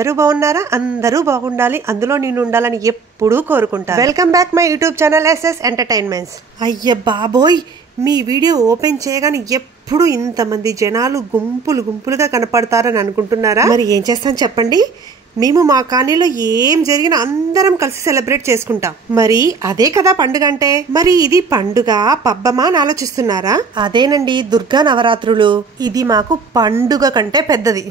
అందరూ బాగున్నారా? అందరూ బాగుండాలి, అందులో నేను ఉండాలని ఎప్పుడూ కోరుకుంటా. Welcome back my YouTube channel SS entertainments. అయ్య బాబోయ్, మీ వీడియో ఓపెన్ చేయగానే ఎప్పుడు ఇంతమంది జనాలు గుంపులు గుంపులుగా కనపడతారని అనుకుంటున్నారా? మరి ఏం చేస్తాను చెప్పండి, మేము మా కాలనీలో ఏం జరిగినా అందరం కలిసి సెలబ్రేట్ చేసుకుంటాం. మరి అదే కదా పండుగ అంటే. మరి ఇది పండుగ పబ్బమా అని ఆలోచిస్తున్నారా? అదేనండి, దుర్గా నవరాత్రులు. ఇది మాకు పండుగ కంటే పెద్దది.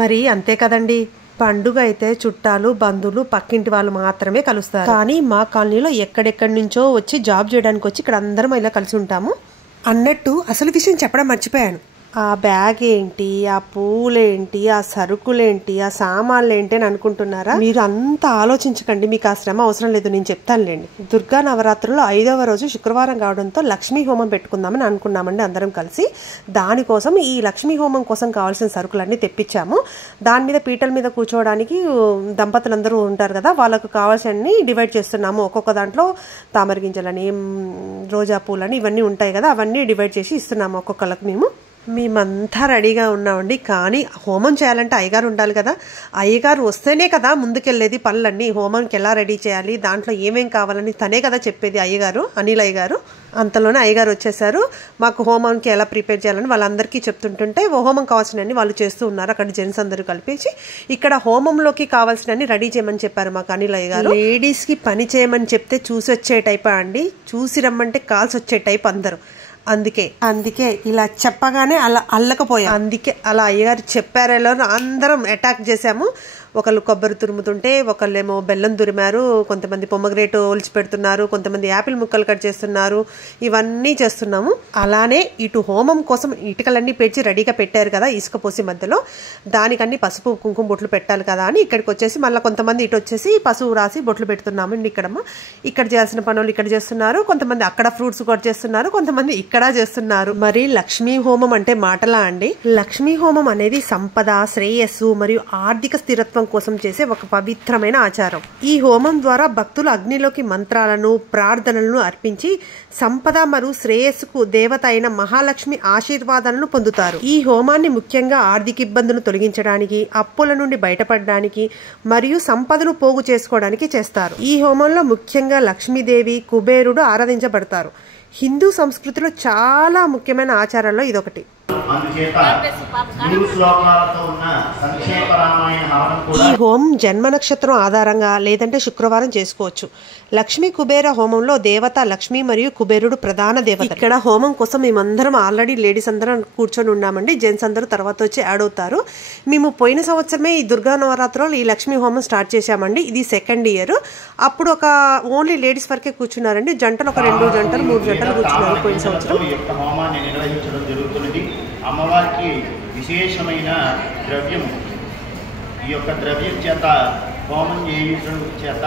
మరి అంతే కదండి, పండుగ అయితే చుట్టాలు బంధువులు పక్కింటి వాళ్ళు మాత్రమే కలుస్తారు. కానీ మా కాలనీలో ఎక్కడెక్కడి నుంచో వచ్చి జాబ్ చేయడానికి వచ్చి ఇక్కడ అందరం ఇలా కలిసి ఉంటాము. అన్నట్టు అసలు విషయం చెప్పడం మర్చిపోయాను. ఆ బ్యాగ్ ఏంటి, ఆ పూలేంటి, ఆ సరుకులేంటి, ఆ సామాన్లు ఏంటి అని అనుకుంటున్నారా? మీరు అంతా ఆలోచించకండి, మీకు ఆ శ్రమ అవసరం లేదు, నేను చెప్తానులేండి. దుర్గా నవరాత్రులు 5వ రోజు శుక్రవారం కావడంతో లక్ష్మీ హోమం పెట్టుకుందామని అనుకున్నామండి అందరం కలిసి. దానికోసం ఈ లక్ష్మీ హోమం కోసం కావాల్సిన సరుకులన్నీ తెప్పించాము. దాని మీద పీటల మీద కూర్చోవడానికి దంపతులందరూ ఉంటారు కదా, వాళ్ళకు కావాల్సినవి డివైడ్ చేస్తున్నాము. ఒక్కొక్క దాంట్లో తామర గింజలని, రోజా పూలని ఇవన్నీ ఉంటాయి కదా, అవన్నీ డివైడ్ చేసి ఇస్తున్నాము ఒక్కొక్కళ్ళకి. మేమంతా రెడీగా ఉన్నామండి. కానీ హోమం చేయాలంటే అయ్యగారు ఉండాలి కదా, అయ్యగారు వస్తేనే కదా ముందుకెళ్ళేది పనులన్నీ. హోమంకి ఎలా రెడీ చేయాలి, దాంట్లో ఏమేం కావాలని తనే కదా చెప్పేది అయ్యగారు, అనిల్ అయ్యగారు. అంతలోనే అయ్యగారు వచ్చేసారు. మాకు హోమంకి ఎలా ప్రిపేర్ చేయాలని వాళ్ళందరికీ చెప్తుంటుంటే హోమం కావాల్సినవన్నీ వాళ్ళు చేస్తూ ఉన్నారు. అక్కడ జెంట్స్ అందరూ కలిపేసి ఇక్కడ హోమంలోకి కావాల్సినవన్నీ రెడీ చేయమని చెప్పారు మాకు అనిల్ అయ్యగారు. లేడీస్కి పని చేయమని చెప్తే చూసి వచ్చే టైపా అండి, చూసి రమ్మంటే కాల్సి వచ్చే టైప్ అందరూ. అందుకే ఇలా చెప్పగానే అలా అల్లకపోయాం. అందుకే అలా అయ్యగారు చెప్పారేలో అందరం అటాక్ చేసాము. ఒకళ్ళు కొబ్బరి తురుముతుంటే ఒకళ్ళేమో బెల్లం తురిమారు, కొంతమంది పొమ్మగ్రేట్ ఒలిచి పెడుతున్నారు, కొంతమంది యాపిల్ ముక్కలు కట్ చేస్తున్నారు. ఇవన్నీ చేస్తున్నాము. అలానే ఇటు హోమం కోసం ఇటుకలన్నీ పేర్చి రెడీగా పెట్టారు కదా ఇసుక పోసి మధ్యలో, దానికన్నీ పసుపు కుంకుమ బొట్లు పెట్టాలి కదా అని ఇక్కడికి వచ్చేసి మళ్ళీ కొంతమంది ఇటు వచ్చేసి పసుపు రాసి బొట్లు పెడుతున్నామండి. ఇక్కడ చేయాల్సిన పనులు ఇక్కడ చేస్తున్నారు, కొంతమంది అక్కడ ఫ్రూట్స్ కట్ చేస్తున్నారు, కొంతమంది ఇక్కడ చేస్తున్నారు. మరి లక్ష్మీ హోమం అంటే మాటలా అండి? లక్ష్మీ హోమం అనేది సంపద, శ్రేయస్సు మరియు ఆర్థిక స్థిరత్వం కోసం చేసే ఒక పవిత్రమైన ఆచారం. ఈ హోమం ద్వారా భక్తులు అగ్నిలోకి మంత్రాలను, ప్రార్థనలను అర్పించి సంపద మరియు శ్రేయస్సుకు దేవత అయిన మహాలక్ష్మి ఆశీర్వాదాలను పొందుతారు. ఈ హోమాన్ని ముఖ్యంగా ఆర్థిక ఇబ్బందులను తొలగించడానికి, అప్పుల నుండి బయటపడడానికి మరియు సంపదను పోగు చేసుకోవడానికి చేస్తారు. ఈ హోమంలో ముఖ్యంగా లక్ష్మీదేవి, కుబేరుడు ఆరాధించబడతారు. హిందూ సంస్కృతిలో చాలా ముఖ్యమైన ఆచారాల్లో ఇదొకటి. ఈ హోమం జన్మ నక్షత్రం ఆధారంగా లేదంటే శుక్రవారం చేసుకోవచ్చు. లక్ష్మీ కుబేర హోమంలో దేవత లక్ష్మి మరియు కుబేరుడు ప్రధాన దేవత. ఇక్కడ హోమం కోసం మేమందరం ఆల్రెడీ లేడీస్ అందరం కూర్చొని ఉన్నామండి, జెంట్స్ అందరూ తర్వాత వచ్చి యాడ్ అవుతారు. మేము పోయిన సంవత్సరమే ఈ దుర్గా నవరాత్రులు ఈ లక్ష్మీ హోమం స్టార్ట్ చేశామండి. ఇది 2nd ఇయర్. అప్పుడు ఒక ఓన్లీ లేడీస్ వరకే కూర్చున్నారండి, జంటలు ఒక 2 జంటలు 3 జంటలు కూర్చున్నారు పోయిన సంవత్సరం. అమ్మవారికి విశేషమైన ద్రవ్యము, ఈ యొక్క ద్రవ్యం చేత హోమం చేయించడం చేత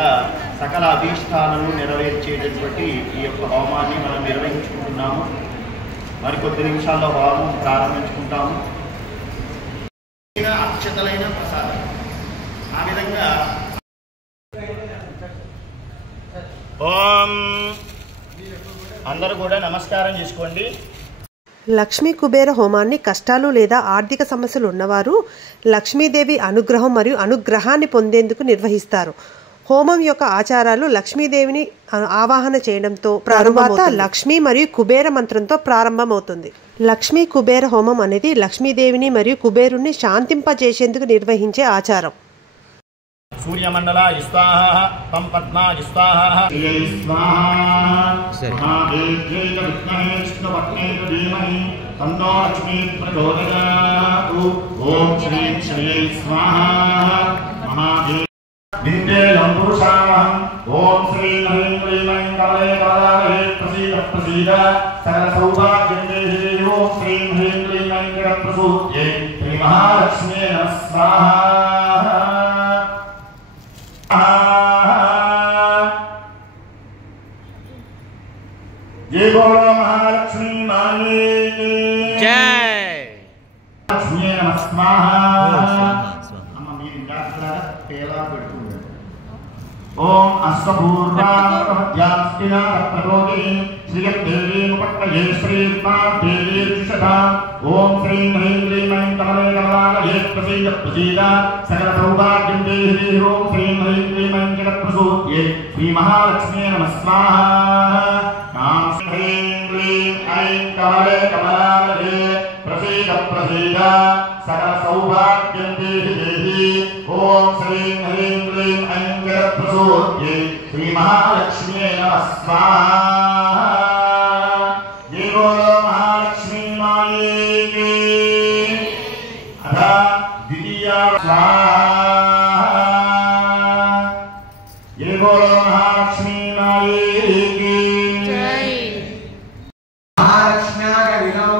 సకల అభీష్టాలను నెరవేర్చేటటువంటి ఈ యొక్క హోమాన్ని మనం నిర్వహించుకుంటున్నాము. మరికొద్ది నిమిషాల్లో హోమం ప్రారంభించుకుంటాము. అక్షతలైన ప్రసాదం ఆ విధంగా ఓం అందరూ కూడా నమస్కారం చేసుకోండి. లక్ష్మీ కుబేర హోమాన్ని కష్టాలు లేదా ఆర్థిక సమస్యలు ఉన్నవారు లక్ష్మీదేవి అనుగ్రహం మరియు అనుగ్రహాన్ని పొందేందుకు నిర్వహిస్తారు. హోమం యొక్క ఆచారాలు లక్ష్మీదేవిని ఆవాహన చేయడంతో తరువాత లక్ష్మీ మరియు కుబేర మంత్రంతో ప్రారంభమవుతుంది. లక్ష్మీ కుబేర హోమం అనేది లక్ష్మీదేవిని మరియు కుబేరుణ్ణి శాంతింపజేసేందుకు నిర్వహించే ఆచారం. సూర్యమండల స్వాహ, తం పద్మా స్వాహ, ఓం శ్రీ శ్రీ స్వాహ. ఓం శ్రీ ప్రసీద సకల సౌభాగ్యం. ఓం శ్రీ శ్రీ మహాలక్ష్మీ స్వాహ. जय बोलो महालक्ष्मी माये जय. लक्ष्मी नमस्कार. అమ్మ మీరు ఇందాక పేలా పెడుతున్నారు. ओम अश्वपूर्वामध्यास्तिना प्रकोटिनी श्रीयदेवीमुपक्वये श्रीर्मादेवीर्जुषधा ओम श्रीं ह्रीं क्लीं ऐं कमले कमलालये प्रसीद प्रसीद सकलसौभाग्यं देहि ओम श्रीं ह्रीं क्लीं ऐं जगत्प्रसूत्यै श्रीमहालक्ष्म्यै नमः स्वाहा नाम श्रीं क्लीं ऐं कमले कमलालये प्रसीद प्रसीद सकलसौभाग्यं देहि ओम श्रीं ह्रीं क्लीं ऐं जगत्प्रसूत्यै श्रीमहालक्ष्म्यै नमः स्वाहा जय बोलो महालक्ष्मी माये की अथा द्वितीया स्वाहा जय बोलो महालक्ष्मी माये की जय महालक्ष्म्याय विनौ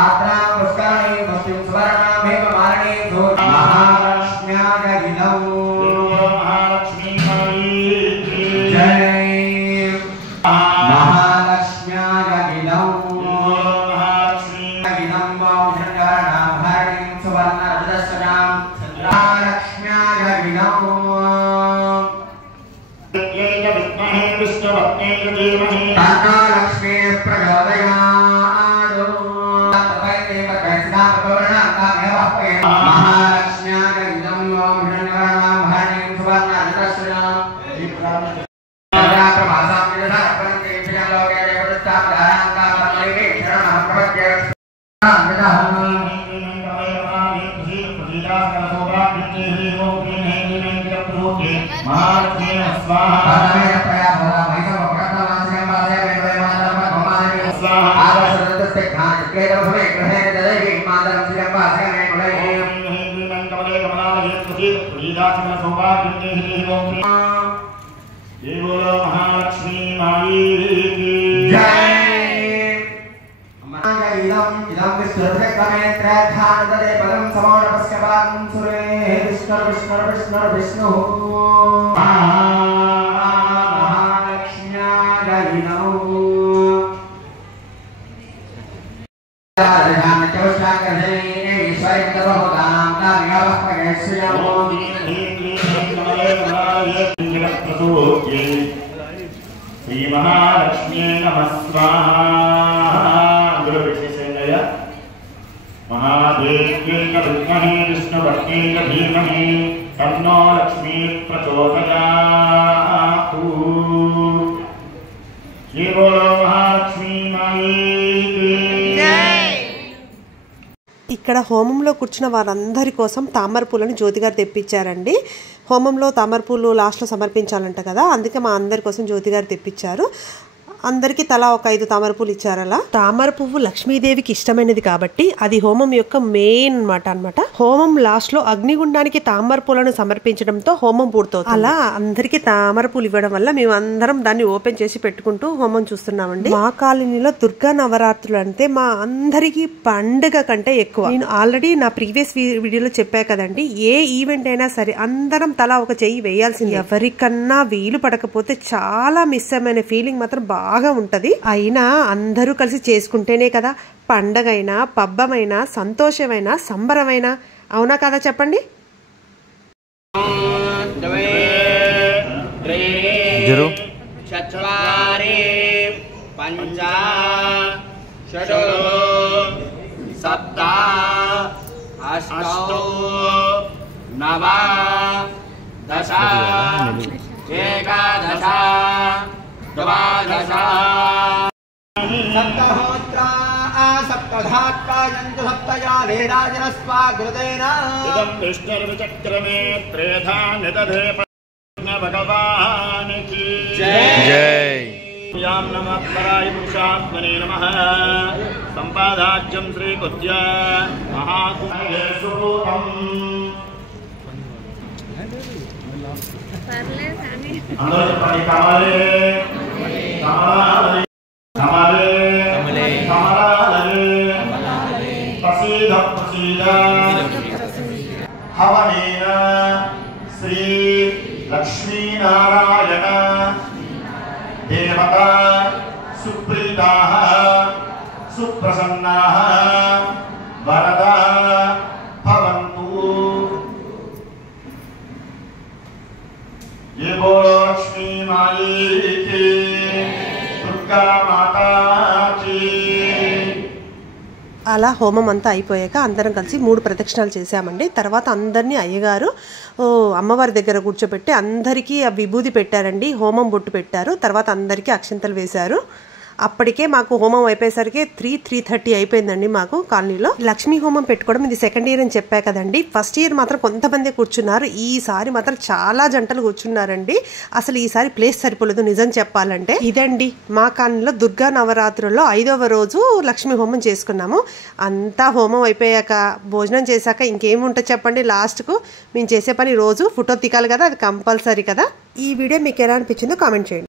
आत्रा पुष्करणे वस्तुं स्वर्णामेव मारणे धूर् महालक्ष्म्याय विनौ महालक्ष्मी माये की जय महालक्ष्म्याय विनौ विनं मौषङ्गानाभरणीं सुवर्णरजतस्वजां महालक्ष्म्याय विनौ लक्ष्मी प्रचोदयात् महालक्ष्म्याय विनं मौषङ्गानाभरणीं सुवर्णरजतस्वजां महालक्ष्मी माये की जय इदं विष्णुर्विक्रमे त्रयधानदे पदं समोरपस्यपां सुरे विष्णुर्विष्णुर्विष्णुर्विष्णुः महालक्ष्म्याय विनौ श्री महालक्ष्मी नमः स्वाहा महादेव्यै विद्महे विष्णुपत्न्यै धीमहि तन्नो लक्ष्मी प्रचोदयात् जय बोलो महालक्ष्मी माये की ఇక్కడ హోమంలో కూర్చున్న వారందరి కోసం తామర పూలను జ్యోతి గారు తెప్పించారండి. హోమంలో తామర పూలు లాస్ట్లో సమర్పించాలంట కదా, అందుకే మా అందరి కోసం జ్యోతి గారు తెప్పించారు. అందరికీ తలా ఒక 5 తామర పూలు ఇచ్చారు. అలా తామర పువ్వు లక్ష్మీదేవికి ఇష్టమైనది కాబట్టి అది హోమం యొక్క మెయిన్ అన్నమాట. హోమం లాస్ట్ లో అగ్నిగుండానికి తామర పూలను సమర్పించడంతో హోమం పూర్తవుతుంది. అలా అందరికీ తామర పూలు ఇవ్వడం వల్ల మేము అందరం దాన్ని ఓపెన్ చేసి పెట్టుకుంటూ హోమం చూస్తున్నామండి. మా కాలనీలో దుర్గా నవరాత్రులు అంటే మా అందరికీ పండుగ కంటే ఎక్కువ. నేను ఆల్రెడీ నా ప్రీవియస్ వీడియోలో చెప్పా కదండి, ఏ ఈవెంట్ అయినా సరే అందరం తలా ఒక చెయ్యి వేయాల్సింది. ఎవరికన్నా వీలు పడకపోతే చాలా మిస్ అయ్యే ఫీలింగ్ మాత్రం బాగా ఉంటది. అయినా అందరూ కలిసి చేసుకుంటేనే కదా పండగైనా పబ్బమైనా సంతోషమైనా సంబరమైనా. అవునా కదా చెప్పండి. चत्वारि पंच षट् सप्त अष्ट नव दश एकादश द्वादश सप्तहोत्रा सप्तधात्कायन्तु सप्तयाले राजनस्वागृतेन इदं विष्णुर्विचक्रमे त्रेधा निदधे भगवान् की जय यां नमः पराय पुरुषात्मने नमः संपादाज्यं श्रीकुज्य महाकुण्डे सुभूतम् अंदर पानी कमले कमले कमले कमले प्रसीद प्रसीद हवनेन श्री लक्ष्मी नारायण देवता सुप्रीताः सुप्रसन्नाः वरदा भवन्तु माई की दुर्गा माता की। అలా హోమం అంతా అయిపోయాక అందరం కలిసి 3 ప్రదక్షిణాలు చేశామండి. తర్వాత అందరినీ అయ్యగారు అమ్మవారి దగ్గర కూర్చోబెట్టి అందరికీ ఆ విభూది పెట్టారండి, హోమం బొట్టు పెట్టారు. తర్వాత అందరికీ అక్షింతలు వేశారు. అప్పటికే మాకు హోమం అయిపోయేసరికి 3:30 అయిపోయిందండి. మాకు కాలనీలో లక్ష్మీ హోమం పెట్టుకోవడం ఇది సెకండ్ ఇయర్ అని చెప్పా కదండి. ఫస్ట్ ఇయర్ మాత్రం కొంతమంది కూర్చున్నారు, ఈసారి మాత్రం చాలా జంటలు కూర్చున్నారండి. అసలు ఈసారి ప్లేస్ సరిపోలేదు నిజం చెప్పాలంటే. ఇదండి మా కాలనీలో దుర్గా నవరాత్రుల్లో 5వ రోజు లక్ష్మీ హోమం చేసుకున్నాము. అంతా హోమం అయిపోయాక భోజనం చేశాక ఇంకేముంటుంది చెప్పండి, లాస్ట్కు మేము చేసే పని రోజు ఫోటో తీయాలి కదా, అది కంపల్సరీ కదా. ఈ వీడియో మీకు ఎలా అనిపించిందో కామెంట్ చేయండి.